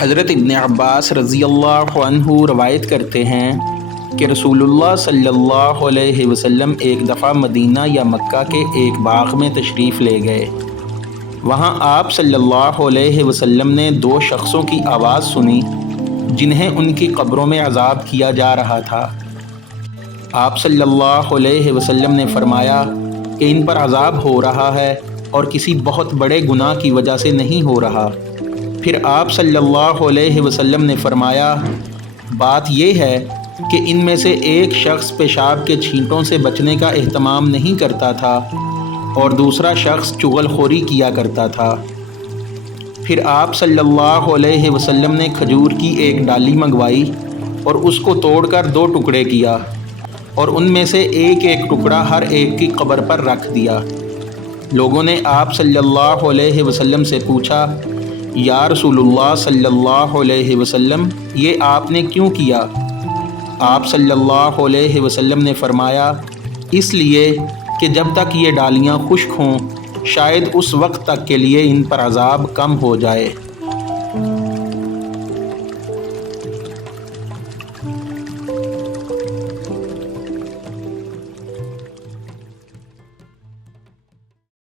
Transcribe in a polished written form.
حضرت ابن عباس رضی اللہ عنہ روایت کرتے ہیں کہ رسول اللہ صلی اللہ علیہ وسلم ایک دفعہ مدینہ یا مکہ کے ایک باغ میں تشریف لے گئے۔ وہاں آپ صلی اللہ علیہ وسلم نے دو شخصوں کی آواز سنی جنہیں ان کی قبروں میں عذاب کیا جا رہا تھا۔ آپ صلی اللہ علیہ وسلم نے فرمایا کہ ان پر عذاب ہو رہا ہے اور کسی بہت بڑے گناہ کی وجہ سے نہیں ہو رہا۔ پھر آپ صلی اللہ علیہ وسلم نے فرمایا، بات یہ ہے کہ ان میں سے ایک شخص پیشاب کے چھینٹوں سے بچنے کا اہتمام نہیں کرتا تھا اور دوسرا شخص چغل خوری کیا کرتا تھا۔ پھر آپ صلی اللہ علیہ وسلم نے کھجور کی ایک ڈالی منگوائی اور اس کو توڑ کر دو ٹکڑے کیا اور ان میں سے ایک ایک ٹکڑا ہر ایک کی قبر پر رکھ دیا۔ لوگوں نے آپ صلی اللہ علیہ وسلم سے پوچھا، یا رسول اللہ صلی اللہ علیہ وسلم، یہ آپ نے کیوں کیا؟ آپ صلی اللہ علیہ وسلم نے فرمایا، اس لیے کہ جب تک یہ ڈالیاں خشک ہوں شاید اس وقت تک کے لیے ان پر عذاب کم ہو جائے۔